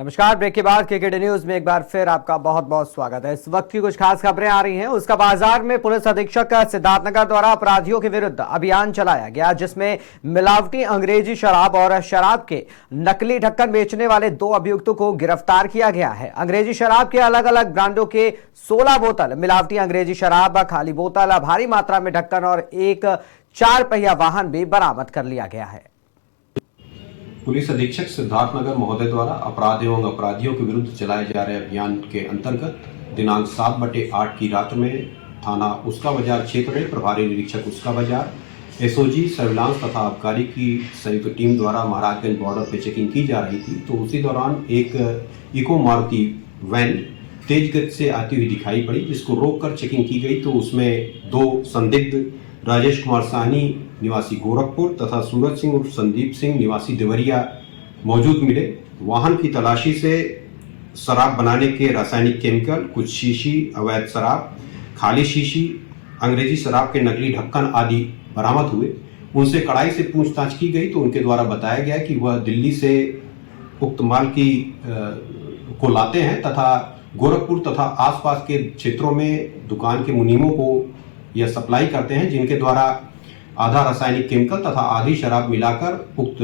नमस्कार। ब्रेक के बाद केकेडी न्यूज में एक बार फिर आपका बहुत बहुत स्वागत है। इस वक्त की कुछ खास खबरें आ रही हैं। उसका बाजार में पुलिस अधीक्षक सिद्धार्थनगर द्वारा अपराधियों के विरुद्ध अभियान चलाया गया, जिसमें मिलावटी अंग्रेजी शराब और शराब के नकली ढक्कन बेचने वाले 2 अभियुक्तों को गिरफ्तार किया गया है। अंग्रेजी शराब के अलग अलग ब्रांडों के 16 बोतल मिलावटी अंग्रेजी शराब, खाली बोतल, भारी मात्रा में ढक्कन और एक 4 पहिया वाहन भी बरामद कर लिया गया है। पुलिस अधीक्षक सिद्धार्थनगर महोदय द्वारा अपराध एवं अपराधियों के विरुद्ध चलाए जा रहे अभियान के अंतर्गत दिनांक 7/8 की रात में थाना उसका बाजार क्षेत्र में प्रभारी निरीक्षक उसका बाजार, एसओजी सर्विलांस तथा आबकारी की संयुक्त टीम द्वारा महाराजगंज बॉर्डर पर चेकिंग की जा रही थी। तो उसी दौरान एक इको मारुति वैन तेज गति से आती हुई दिखाई पड़ी, जिसको रोककर चेकिंग की गई। तो उसमें 2 संदिग्ध राजेश कुमार साहनी निवासी गोरखपुर तथा सूरज सिंह उर्फ संदीप सिंह निवासी देवरिया मौजूद मिले। वाहन की तलाशी से शराब बनाने के रासायनिक केमिकल, कुछ शीशी अवैध शराब, खाली शीशी, अंग्रेजी शराब के नकली ढक्कन आदि बरामद हुए। उनसे कड़ाई से पूछताछ की गई तो उनके द्वारा बताया गया कि वह दिल्ली से उक्त माल को लाते हैं तथा गोरखपुर तथा आसपास के क्षेत्रों में दुकान के मुनीमों को यह सप्लाई करते हैं, जिनके द्वारा आधा रासायनिक केमिकल तथा आधी शराब मिलाकर उक्त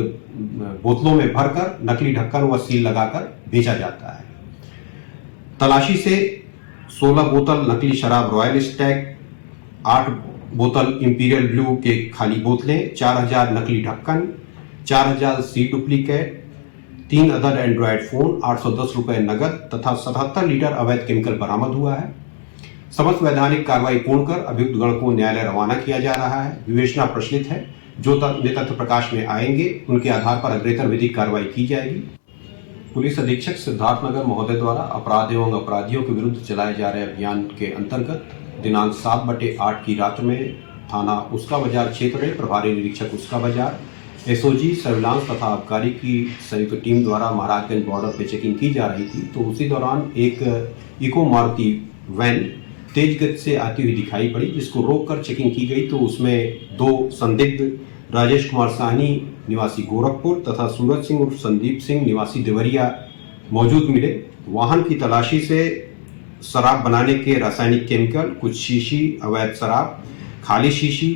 बोतलों में भरकर नकली ढक्कन व सील लगाकर बेचा जाता है। तलाशी से 16 बोतल नकली शराब रॉयल स्टैग, 8 बोतल इंपीरियल ब्लू के खाली बोतलें, 4000 नकली ढक्कन, 4000 सी डुप्लीकेट, 3 अदद एंड्रॉयड फोन, 810 रुपए नगद तथा 77 लीटर अवैध केमिकल बरामद हुआ है। समस्त वैधानिक कार्रवाई पूर्ण कर अभियुक्त गण को न्यायालय रवाना किया जा रहा है। विवेचना प्रचलित है। जो तथ्य प्रकाश में आएंगे उनके आधार पर अग्रेतर विधिक कार्रवाई की जाएगी। पुलिस अधीक्षक सिद्धार्थनगर महोदय द्वारा अपराध एवं अपराधियों के विरुद्ध चलाए जा रहे अभियान के अंतर्गत दिनांक 7/8 की रात में थाना उसका बाजार क्षेत्र में प्रभारी निरीक्षक उसका बाजार, एसओजी सर्विलांस तथा आबकारी की संयुक्त टीम द्वारा महाराजगंज बॉर्डर पर चेकिंग की जा रही थी। तो उसी दौरान एक इको मारुति वैन तेज गति से आती हुई दिखाई पड़ी, जिसको रोककर चेकिंग की गई। तो उसमें 2 संदिग्ध राजेश कुमार साहनी निवासी गोरखपुर तथा सूरज सिंह उर्फ संदीप सिंह निवासी देवरिया मौजूद मिले। वाहन की तलाशी से शराब बनाने के रासायनिक केमिकल, कुछ शीशी अवैध शराब, खाली शीशी,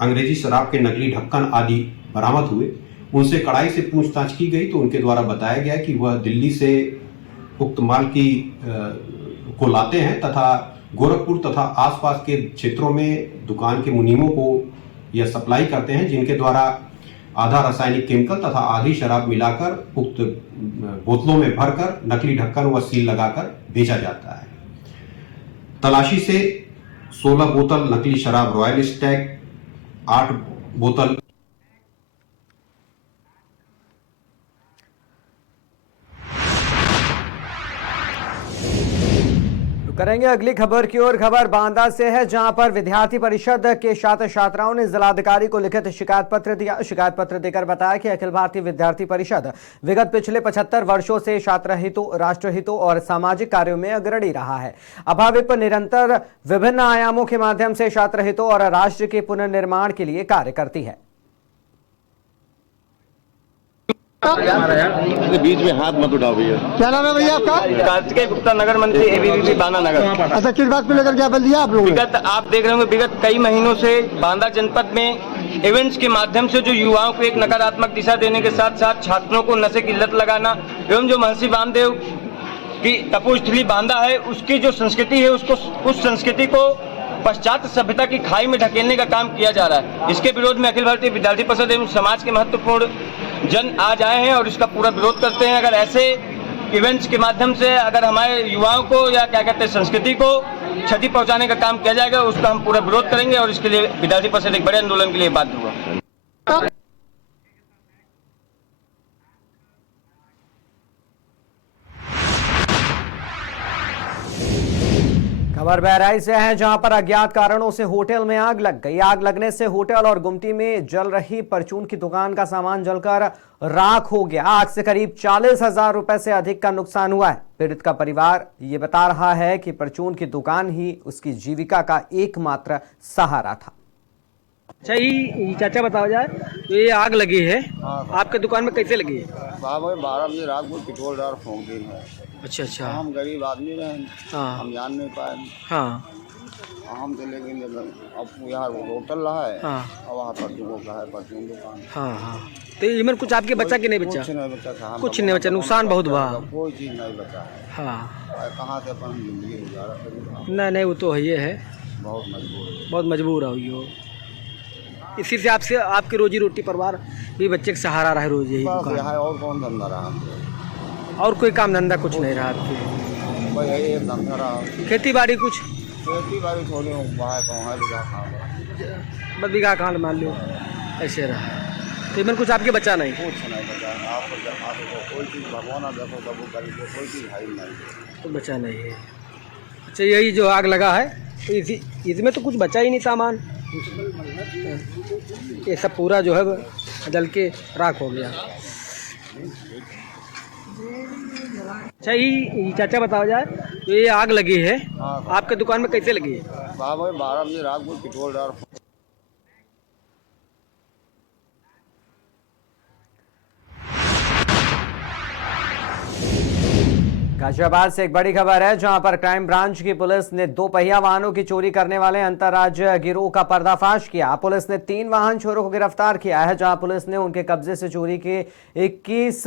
अंग्रेजी शराब के नकली ढक्कन आदि बरामद हुए। उनसे कड़ाई से पूछताछ की गई तो उनके द्वारा बताया गया कि वह दिल्ली से उक्त माल को लाते हैं तथा गोरखपुर तथा आसपास के क्षेत्रों में दुकान के मुनीमों को यह सप्लाई करते हैं, जिनके द्वारा आधा रासायनिक केमिकल तथा आधी शराब मिलाकर उक्त बोतलों में भरकर नकली ढक्कन व सील लगाकर बेचा जाता है। तलाशी से 16 बोतल नकली शराब रॉयल स्टैग, 8 बोतल करेंगे अगली खबर की ओर। खबर बांदा से है, जहां पर विद्यार्थी परिषद के छात्र छात्राओं ने जिलाधिकारी को लिखित शिकायत पत्र दिया। शिकायत पत्र देकर बताया कि अखिल भारतीय विद्यार्थी परिषद विगत पिछले 75 वर्षों से छात्र हितों, राष्ट्र हितों और सामाजिक कार्यों में अग्रणी रहा है। अभाविप निरंतर विभिन्न आयामों के माध्यम से छात्र हितों और राष्ट्र के पुनर्निर्माण के लिए कार्य करती है। बीच में हाथ मत उठाओ भैया। क्या नाम है भैया आपका? कार्तिकेय गुप्ता, नगर मंत्री एबीवीपी बांदा नगर। अच्छा, किस बात को लेकर ज्ञापन दिया आप लोगों ने? विगत आप देख रहे होंगे, विगत कई महीनों से बांदा जनपद में इवेंट्स के माध्यम से जो युवाओं को एक नकारात्मक दिशा देने के साथ साथ छात्रों को नशे की लत लगाना एवं जो महर्षि वामदेव की तपोस्थली बांदा है उसकी जो संस्कृति है उस संस्कृति को पश्चात सभ्यता की खाई में ढकेलने का काम किया जा रहा है। इसके विरोध में अखिल भारतीय विद्यार्थी परिषद एवं समाज के महत्वपूर्ण जन आज आए हैं और इसका पूरा विरोध करते हैं। अगर ऐसे इवेंट्स के माध्यम से अगर हमारे युवाओं को या क्या कहते हैं संस्कृति को क्षति पहुंचाने का काम किया जाएगा, उसका हम पूरा विरोध करेंगे और इसके लिए विद्यार्थी परिषद एक बड़े आंदोलन के लिए बाध्य हुआ। खबर बहराइच से है, जहां पर अज्ञात कारणों से होटल में आग लग गई। आग लगने से होटल और गुमटी में जल रही परचून की दुकान का सामान जलकर राख हो गया। आग से करीब 40,000 रुपए से अधिक का नुकसान हुआ है। पीड़ित का परिवार ये बता रहा है कि परचून की दुकान ही उसकी जीविका का एकमात्र सहारा था। अच्छा ये चाचा बताओ जाए, तो ये आग लगी है आपके दुकान में, कैसे लगी है? बाबा 12 बजे रात को पेट्रोल डाल फूंक दी है। अच्छा अच्छा। हम गरीब आदमी रहे, हाँ हम जान नहीं पाए। हाँ हम तो लेकिन अब यहाँ होटल रहा है हाँ और वहाँ पर का है परचून दुकान। हाँ हाँ। तो इमन कुछ आपके बच्चा कि नहीं बच्चा? कुछ नहीं बचा था, कुछ नहीं बचा, नुकसान बहुत हुआ। कोई चीज़ नहीं बचा है। हाँ और कहाँ से अपन जिंदगी गुजारा करेंगे। नहीं नहीं, वो तो है, ये है, बहुत मजबूर है। बहुत मजबूर है हो। इसी से आपसे आपकी रोजी रोटी परिवार भी बच्चे का सहारा रहा है रोज यही बस दुकान, यहाँ और कौन धंधा रहा, और कोई काम धंधा कुछ नहीं रहा आपके? भाई यही एक धंधा रहा। खेती बाड़ी कुछ? खेती बाड़ी थोड़ी वहाँ कहाँ है बिगा खाना, बस बीघा खांड मान लो ऐसे रहा। तो इमन कुछ आपके बच्चा नहीं? कुछ नहीं बचा। आपको जब आपको कोई चीज़ भगवान देखो तब वो करीब कोई चीज़ है ही नहीं। तो बचा नहीं है। अच्छा यही जो आग लगा है, तो इसमें तो कुछ बचा ही नहीं सामान, ये सब पूरा जो है जल के राख हो गया। अच्छा ये चाचा बताओ जाए, तो ये आग लगी है आपके दुकान में, कैसे लगी है? बाबा 12 बजे रात को पेट्रोल डाल। गाजियाबाद से एक बड़ी खबर है, जहां पर क्राइम ब्रांच की पुलिस ने 2 पहिया वाहनों की चोरी करने वाले अंतर्राज्यीय गिरोह का पर्दाफाश किया। पुलिस ने 3 वाहन चोरों को गिरफ्तार किया है, जहां पुलिस ने उनके कब्जे से चोरी के 21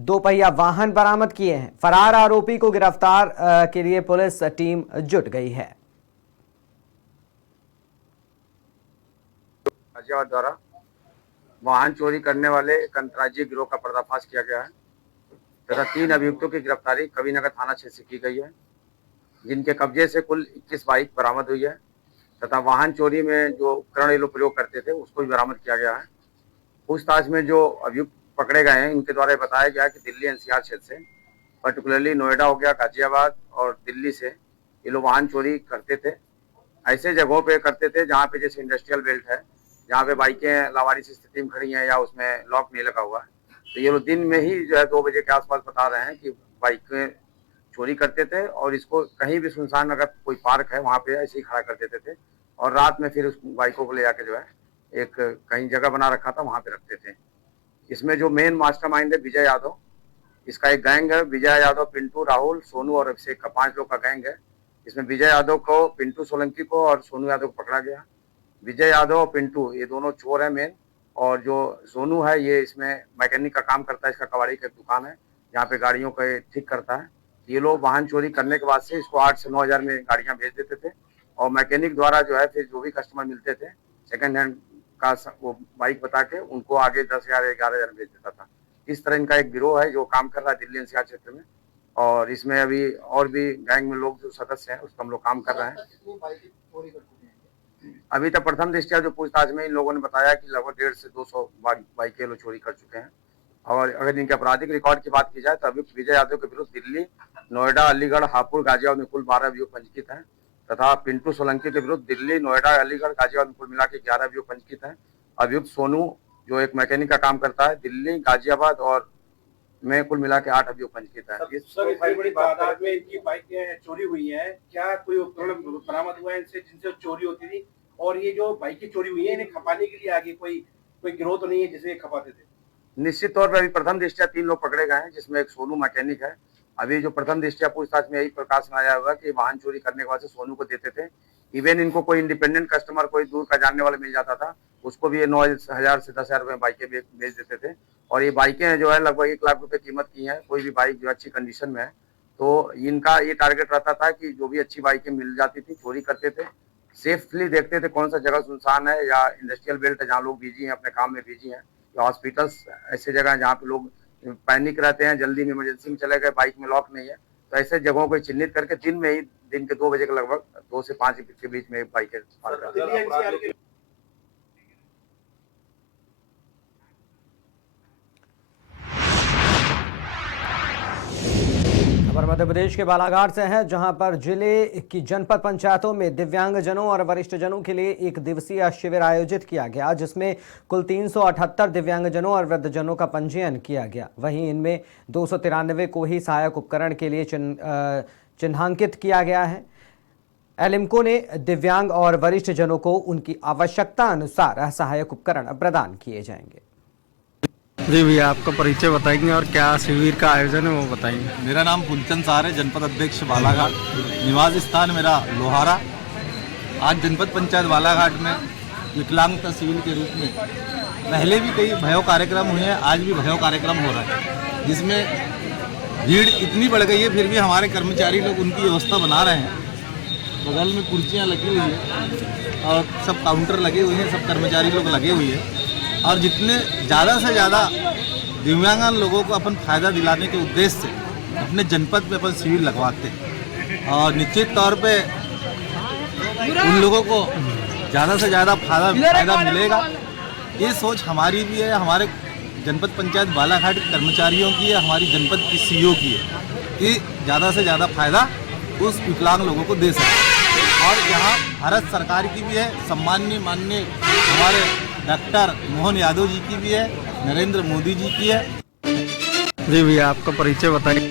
2 पहिया वाहन बरामद किए हैं। फरार आरोपी को गिरफ्तार के लिए पुलिस टीम जुट गई है। गाजियाबाद द्वारा वाहन चोरी करने वाले एक अंतर्राज्यीय गिरोह का पर्दाफाश किया गया है तथा 3 अभियुक्तों की गिरफ्तारी कविनगर थाना क्षेत्र से की गई है, जिनके कब्जे से कुल 21 बाइक बरामद हुई है तथा वाहन चोरी में जो उपकरण ये लोग प्रयोग करते थे उसको भी बरामद किया गया है। पूछताछ में जो अभियुक्त पकड़े गए हैं इनके द्वारा बताया गया कि दिल्ली एनसीआर क्षेत्र से, पर्टिकुलरली नोएडा हो गया, गाजियाबाद और दिल्ली से ये लोग वाहन चोरी करते थे। ऐसे जगहों पे करते थे जहाँ पे जैसे इंडस्ट्रियल बेल्ट है, जहाँ पे बाइकें लावारिस स्थिति में खड़ी हैं या उसमें लॉक नहीं लगा हुआ है, तो ये लोग दिन में ही जो है 2 बजे के आसपास बता रहे हैं कि बाइकें चोरी करते थे और इसको कहीं भी सुनसान अगर कोई पार्क है वहाँ पे ऐसे ही खड़ा कर देते थे और रात में फिर उस बाइकों को ले जाके जो है एक कहीं जगह बना रखा था वहाँ पे रखते थे। इसमें जो मेन मास्टरमाइंड है विजय यादव, इसका एक गैंग है, विजय यादव, पिंटू, राहुल, सोनू और अभिषेक का 5 लोग का गैंग है। इसमें विजय यादव को, पिंटू सोलंकी को और सोनू यादव को पकड़ा गया। विजय यादव और पिंटू ये दोनों चोर है मेन, और जो सोनू है ये इसमें मैकेनिक का काम करता है, इसका कबाड़ी की दुकान है जहाँ पे गाड़ियों को ठीक करता है। ये लोग वाहन चोरी करने के बाद से इसको 8 से 9 हज़ार में गाड़ियाँ भेज देते थे और मैकेनिक द्वारा जो है फिर जो भी कस्टमर मिलते थे सेकंड हैंड का वो बाइक बता के उनको आगे 10,000 11 हज़ार भेज देता था। इस तरह इनका एक गिरोह है जो काम कर रहा है दिल्ली एनसीआर क्षेत्र में, और इसमें अभी और भी गैंग में लोग जो सदस्य हैं उसका हम लोग काम कर रहे हैं। अभी तक प्रथम दृष्टया जो पूछताछ में इन लोगों ने बताया कि लगभग 150 से 200 बाइकें लोग चोरी कर चुके हैं। और अगर इनके आपराधिक रिकॉर्ड की बात की जाए तो अभी विजय यादव के विरुद्ध दिल्ली, नोएडा, अलीगढ़, हापुड़, गाजियाबाद में कुल 12 अभियोग पंजीकृत हैं तथा पिंटू सोलंकी के विरुद्ध दिल्ली, नोएडा, अलीगढ़, गाजियाबाद में कुल मिला के 11 अभियोग पंजीकृत हैं। अभियुक्त सोनू जो एक मैकेनिक का काम करता है, दिल्ली, गाजियाबाद और में कुल मिला के 8 अभियोग पंजीकृत है। इतनी बड़ी तादाद में इनकी बाइकें चोरी हुई हैं, क्या कोई उपकरण बरामद हुआ है इनसे जिनसे चोरी होती थी? और ये जो बाइकें चोरी हुई है इन्हें खपाने के लिए आगे कोई गिरोह तो नहीं है जिसे खपाते थे? निश्चित तौर पर अभी प्रथम दृष्टया 3 लोग पकड़े गए हैं, जिसमें एक सोनू मैकेनिक है। अभी जो प्रथम दृष्टया पूछताछ में यही प्रकाश में आया हुआ कि वाहन चोरी करने के बाद से सोनू को देते थे। इवन इनको कोई इंडिपेंडेंट कस्टमर, कोई दूर का जानने वाला मिल जाता था, उसको भी ये 9,000 से 10,000 रुपए बाइकें बेच देते थे। और ये बाइकें जो है लगभग 1 लाख रुपए कीमत की हैं। कोई भी बाइक जो अच्छी कंडीशन में है तो इनका ये टारगेट रहता था कि जो भी अच्छी बाइकें मिल जाती थी चोरी करते थे, सेफली देखते थे कौन सा जगह सुनसान है या इंडस्ट्रियल बेल्ट है जहाँ लोग बिजी हैं, अपने काम में बिजी हैं, या हॉस्पिटल्स ऐसे जगह जहाँ पे लोग पैनिक रहते हैं, जल्दी में इमरजेंसी में चले गए, बाइक में लॉक नहीं है, तो ऐसे जगहों को चिन्हित करके दिन में ही, दिन के 2 बजे के लगभग 2 से 5 के बीच में बाइकें पार करते हैं। खबर मध्य प्रदेश के बालाघाट से है, जहां पर जिले की जनपद पंचायतों में दिव्यांगजनों और वरिष्ठजनों के लिए 1 दिवसीय शिविर आयोजित किया गया, जिसमें कुल 378 दिव्यांगजनों और वृद्धजनों का पंजीयन किया गया। वहीं इनमें 293 को ही सहायक उपकरण के लिए चिन्हांकित किया गया है। एलिम्को ने दिव्यांग और वरिष्ठ जनों को उनकी आवश्यकता अनुसार सहायक उपकरण प्रदान किए जाएंगे। जी भैया, आपका परिचय बताएंगे और क्या शिविर का आयोजन है वो बताएंगे। मेरा नाम कुंचन सार है, जनपद अध्यक्ष बालाघाट, निवास स्थान मेरा लोहारा। आज जनपद पंचायत बालाघाट में विकलांगता शिविर के रूप में पहले भी कई भय कार्यक्रम हुए हैं, आज भी भय कार्यक्रम हो रहा है, जिसमें भीड़ इतनी बढ़ गई है, फिर भी हमारे कर्मचारी लोग उनकी व्यवस्था बना रहे हैं। बगल में कुर्सियाँ लगी हुई हैं और सब काउंटर लगे हुए हैं, सब कर्मचारी लोग लगे हुए हैं और जितने ज़्यादा से ज़्यादा दिव्यांगन लोगों को अपन फ़ायदा दिलाने के उद्देश्य से अपने जनपद में अपन शिविर लगवाते हैं और निश्चित तौर पे उन लोगों को ज़्यादा से ज़्यादा फायदा मिलेगा। ये सोच हमारी भी है, हमारे जनपद पंचायत बालाघाट के कर्मचारियों की है, हमारी जनपद की सीईओ की है कि ज़्यादा से ज़्यादा फायदा उस विकलांग लोगों को दे सकें। और यहाँ भारत सरकार की भी है, सम्माननीय माननीय हमारे डॉक्टर मोहन यादव जी की भी है, नरेंद्र मोदी जी की है। जी भैया, आपका परिचय बताइए।